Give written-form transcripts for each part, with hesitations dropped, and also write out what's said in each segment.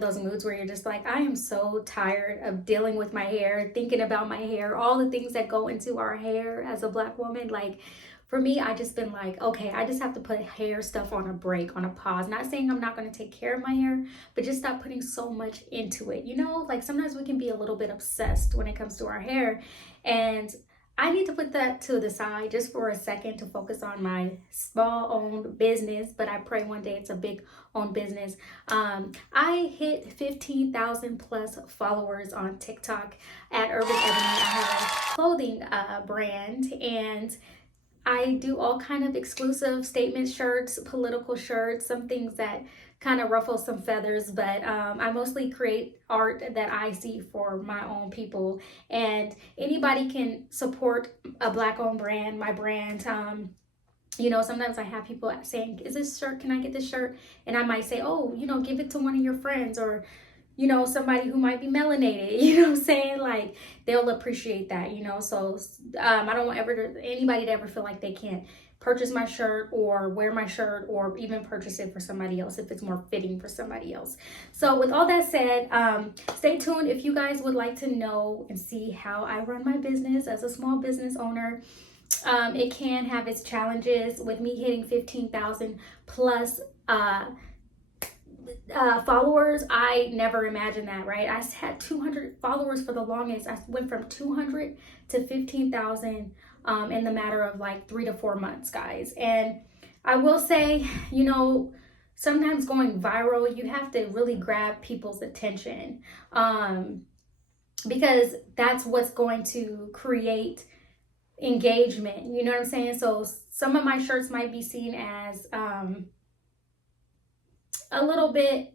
those moods where you're just like, I am so tired of dealing with my hair, thinking about my hair, all the things that go into our hair as a Black woman. Like, for me, I just been like, okay, I just have to put hair stuff on a break, on a pause. Not saying I'm not going to take care of my hair, but just stop putting so much into it. You know, like sometimes we can be a little bit obsessed when it comes to our hair. And I need to put that to the side just for a second to focus on my small owned business, but I pray one day it's a big owned business. I hit 15,000 plus followers on TikTok at Urban Ebony. I have a clothing brand, and I do all kind of exclusive statement shirts, political shirts, some things that kind of ruffle some feathers, but I mostly create art that I see for my own people, and anybody can support a Black owned brand, my brand. You know, sometimes I have people saying, is this shirt, can I get this shirt? And I might say, oh, you know, give it to one of your friends, or you know, somebody who might be melanated, you know what I'm saying? Like, they'll appreciate that, you know? So I don't want anybody to ever feel like they can't purchase my shirt or wear my shirt or even purchase it for somebody else if it's more fitting for somebody else. So with all that said, stay tuned if you guys would like to know and see how I run my business as a small business owner. It can have its challenges with me hitting 15,000 plus followers. I never imagined that, right? I had 200 followers for the longest. I went from 200 to 15,000 in the matter of like 3 to 4 months, guys. And I will say, you know, sometimes going viral, you have to really grab people's attention, because that's what's going to create engagement. You know what I'm saying? So some of my shirts might be seen as a little bit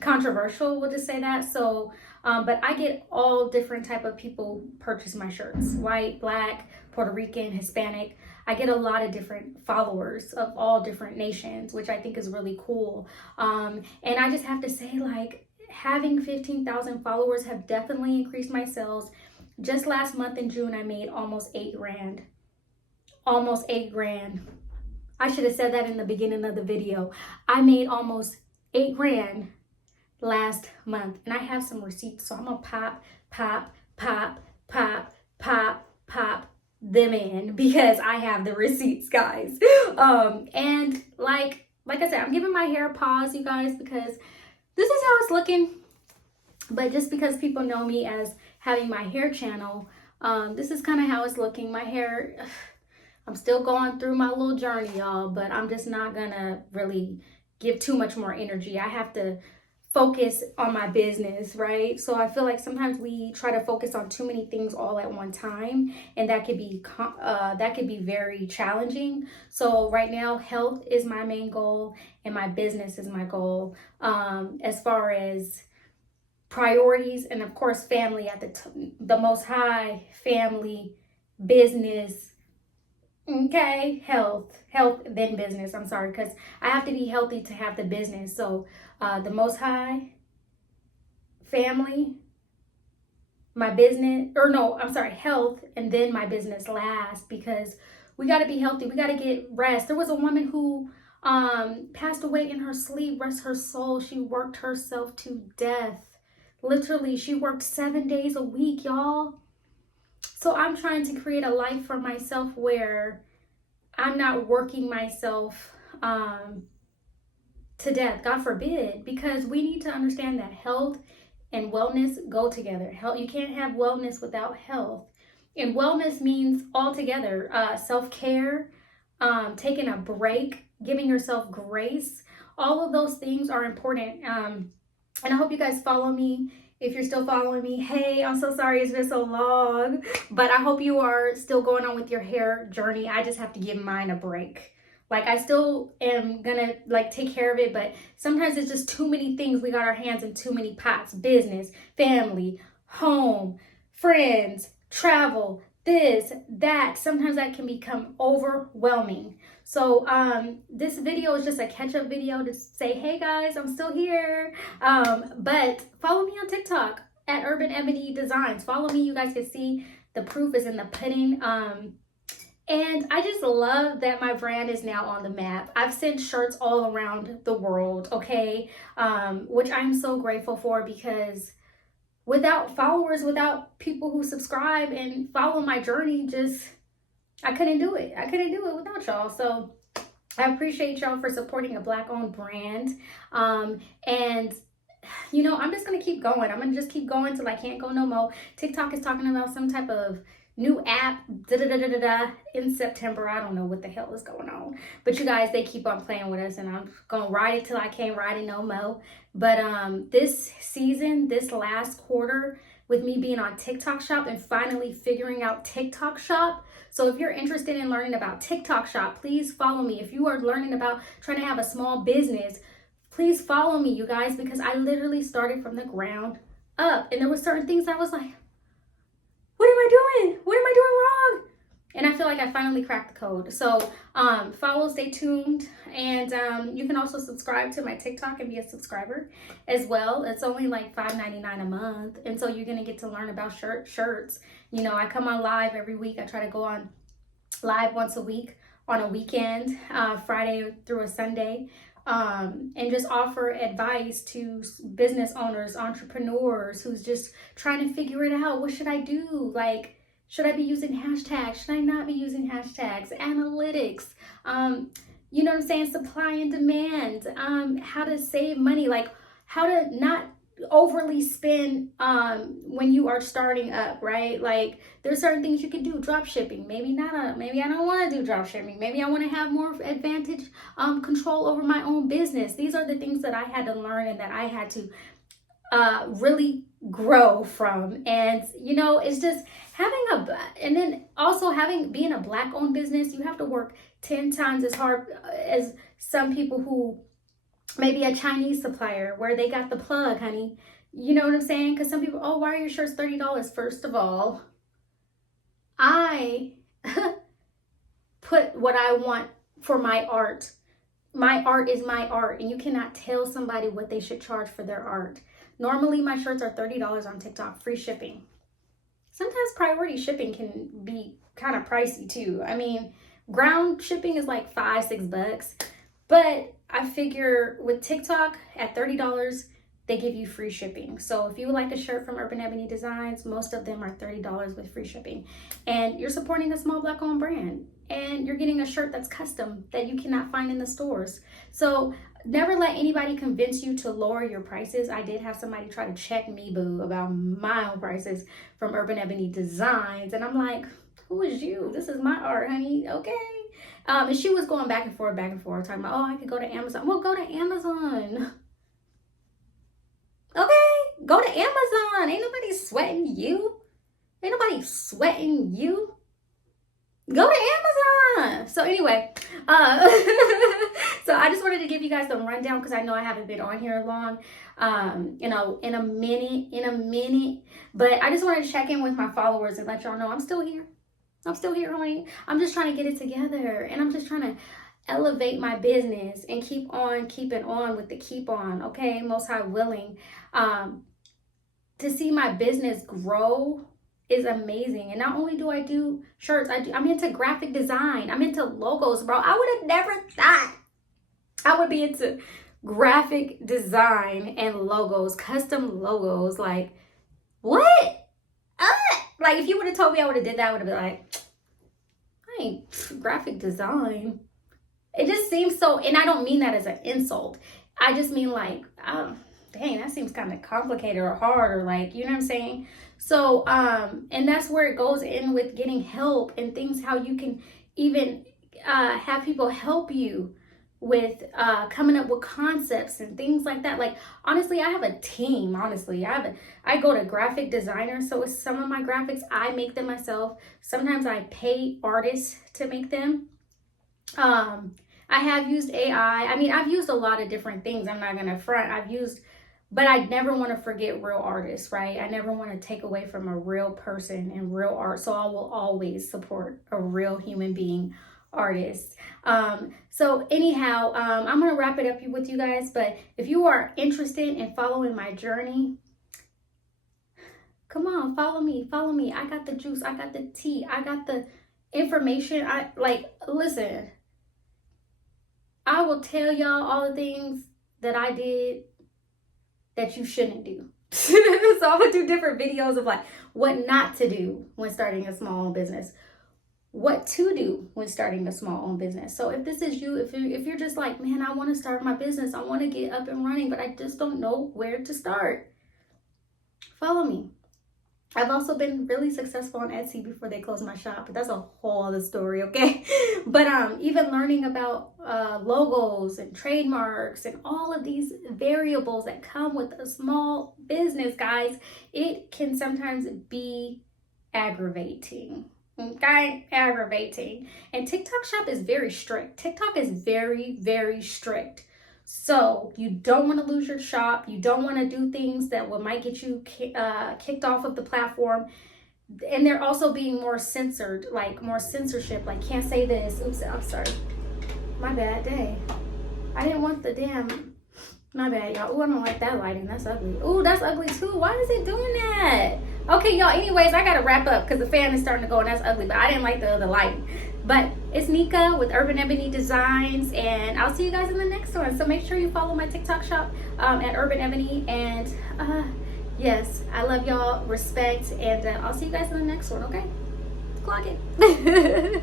controversial, we'll just say that. So but I get all different type of people purchase my shirts: white, Black, Puerto Rican, Hispanic. I get a lot of different followers of all different nations, which I think is really cool. And I just have to say, like, having 15,000 followers have definitely increased my sales. Just last month in June, I made almost 8 grand. Almost 8 grand. I should have said that in the beginning of the video. I made almost 8 grand last month, and I have some receipts, so I'm gonna pop them in because I have the receipts, guys. And like I said, I'm giving my hair a pause, you guys, because this is how it's looking. But just because people know me as having my hair channel, this is kind of how it's looking. My hair, I'm still going through my little journey, y'all, but I'm just not gonna really give too much more energy. I have to focus on my business, right? So I feel like sometimes we try to focus on too many things all at one time, and that could be very challenging. So right now, health is my main goal, and my business is my goal. As far as priorities, and of course, family at the most high, family, business. Okay, health, then business. I'm sorry, because I have to be healthy to have the business. So the most high, family, my business, or no, I'm sorry, health, and then my business last, because we got to be healthy. We got to get rest. There was a woman who passed away in her sleep. Rest her soul. She worked herself to death. Literally, she worked 7 days a week, y'all. So I'm trying to create a life for myself where I'm not working myself to death, God forbid, because we need to understand that health and wellness go together. You can't have wellness without health. And wellness means all together, self-care, taking a break, giving yourself grace. All of those things are important. And I hope you guys follow me. If you're still following me, hey, I'm so sorry it's been so long, but I hope you are still going on with your hair journey. I just have to give mine a break. Like, I still am gonna like take care of it, but sometimes it's just too many things. We got our hands in too many pots: business, family, home, friends, travel, this, that. Sometimes that can become overwhelming. So this video is just a catch-up video to say, hey guys, I'm still here. But follow me on TikTok at Urban Ebony Designs. Follow me. You guys can see the proof is in the pudding. And I just love that my brand is now on the map. I've sent shirts all around the world, okay? Which I'm so grateful for, because without followers, without people who subscribe and follow my journey, just I couldn't do it. I couldn't do it without y'all. So I appreciate y'all for supporting a Black owned brand. And you know, I'm just gonna keep going. I'm gonna just keep going till I can't go no more. TikTok is talking about some type of new app in September. I don't know what the hell is going on, but you guys, they keep on playing with us, and I'm gonna ride it till I can't ride it no more. But this season, this last quarter, with me being on TikTok Shop and finally figuring out TikTok Shop. So if you're interested in learning about TikTok Shop, please follow me. If you are learning about trying to have a small business, please follow me, you guys, because I literally started from the ground up, and there were certain things I was like, what am I doing? What am I doing wrong? And I feel like I finally cracked the code. So follow, stay tuned. And you can also subscribe to my TikTok and be a subscriber as well. It's only like $5.99 a month. And so you're going to get to learn about shirts. You know, I come on live every week. I try to go on live once a week on a weekend, Friday through a Sunday. And just offer advice to business owners, entrepreneurs who's just trying to figure it out. What should I do? Like, should I be using hashtags? Should I not be using hashtags? Analytics, you know what I'm saying? Supply and demand, how to save money, like how to not overly spend when you are starting up, right? Like there's certain things you can do. Drop shipping, maybe not. Maybe I don't want to do drop shipping. Maybe I want to have more advantage, control over my own business. These are the things that I had to learn and that I had to really grow from. And you know, it's just and then also being a Black owned business, you have to work 10 times as hard as some people who maybe a Chinese supplier where they got the plug, honey. You know what I'm saying? Because some people, oh, why are your shirts $30? First of all, I put what I want for my art. My art is my art, and you cannot tell somebody what they should charge for their art. Normally, my shirts are $30 on TikTok, free shipping. Sometimes priority shipping can be kind of pricey too. I mean, ground shipping is like $5-6, but I figure with TikTok at $30, they give you free shipping. So if you would like a shirt from Urban Ebony Designs, most of them are $30 with free shipping. And you're supporting a small Black owned brand, and you're getting a shirt that's custom that you cannot find in the stores. So never let anybody convince you to lower your prices. I did have somebody try to check me, boo, about my own prices from Urban Ebony Designs. And I'm like, who is you? This is my art, honey. Okay. And she was going back and forth, talking about, oh, I could go to Amazon. Well, go to Amazon. Okay, go to Amazon. Ain't nobody sweating you. Ain't nobody sweating you. Go to Amazon. So anyway, so I just wanted to give you guys the rundown because I know I haven't been on here long, you know, in a minute. But I just wanted to check in with my followers and let y'all know I'm still here. I'm still here, honey. I'm just trying to get it together, and I'm just trying to elevate my business and keep on keeping on with the keep on, okay? Most High willing. To see my business grow is amazing. And not only do I do shirts, I'm into graphic design. I'm into logos, bro. I would have never thought I would be into graphic design and logos, custom logos. Like, what? Like, if you would have told me I would have did that, I would have been like, I ain't graphic design. It just seems so, and I don't mean that as an insult. I just mean like, dang, that seems kind of complicated or hard, or like, you know what I'm saying? So, and that's where it goes in with getting help and things, how you can even have people help you with coming up with concepts and things like that. Like, honestly, I have a team. Honestly, I go to graphic designers, so with some of my graphics I make them myself. Sometimes I pay artists to make them. I have used AI. I mean, I've used a lot of different things. I'm not gonna front. But I never want to forget real artists, right? I never want to take away from a real person and real art. So I will always support a real human being artist. So anyhow, I'm going to wrap it up with you guys. But if you are interested in following my journey, come on, follow me. I got the juice. I got the tea. I got the information. I like, listen, I will tell y'all all the things that I did that you shouldn't do. So I'm gonna do different videos of like what not to do when starting a small business, what to do when starting a small owned business. So if this is you, if you're just like, man, I want to start my business, I want to get up and running, but I just don't know where to start, follow me. I've also been really successful on Etsy before they closed my shop, but that's a whole other story, okay? But even learning about logos and trademarks and all of these variables that come with a small business, guys, it can sometimes be aggravating. Okay, aggravating. And TikTok Shop is very strict. TikTok is very, very strict. So you don't want to lose your shop. You don't want to do things that might get you kicked off of the platform. And they're also being more censored, like more censorship. Like, can't say this. Oops, I'm sorry. My bad day. I didn't want the damn. My bad, y'all. Oh, I don't like that lighting. That's ugly. Oh, that's ugly too. Why is it doing that? Okay, y'all. Anyways, I gotta wrap up because the fan is starting to go and that's ugly. But I didn't like the other lighting. But it's Nika with Urban Ebony Designs, and I'll see you guys in the next one. So make sure you follow my TikTok shop at Urban Ebony. And yes, I love y'all. Respect, and I'll see you guys in the next one. Okay, clock it.